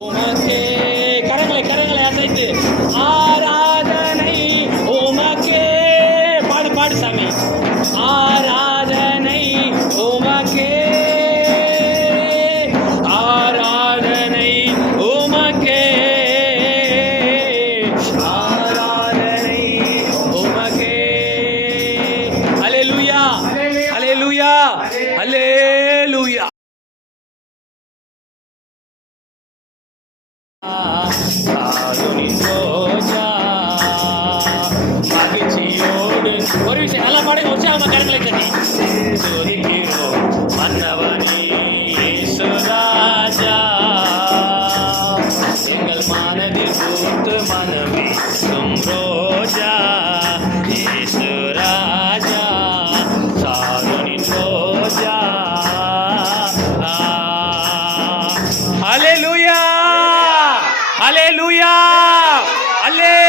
உமக்கே கரங்களை அசைத்து ஆராதனை உமக்கே. பாடு பாடு சாமி. ஆராதனை உமக்கே, ஆராதனை உமக்கே, ஆராதனை உமக்கே. அல்லேலூயா, அல்லேலூயா, அல்லேலூயா. மகிழ்ச்சியோடு ஒரு விஷயம் நல்லா பாடுங்க, உற்சாகமா கரங்களை தட்டி துதிக்கிறோம் மன்னவனே இயேசு ராஜா. எங்கள் மனதில் பூத்து மனமே ரோஜா இயேசு ராஜா, சாரோனின் ரோஜா. ஹல்லேலூயா, ஹல்லேலூயா, ஹல்லேலூயா.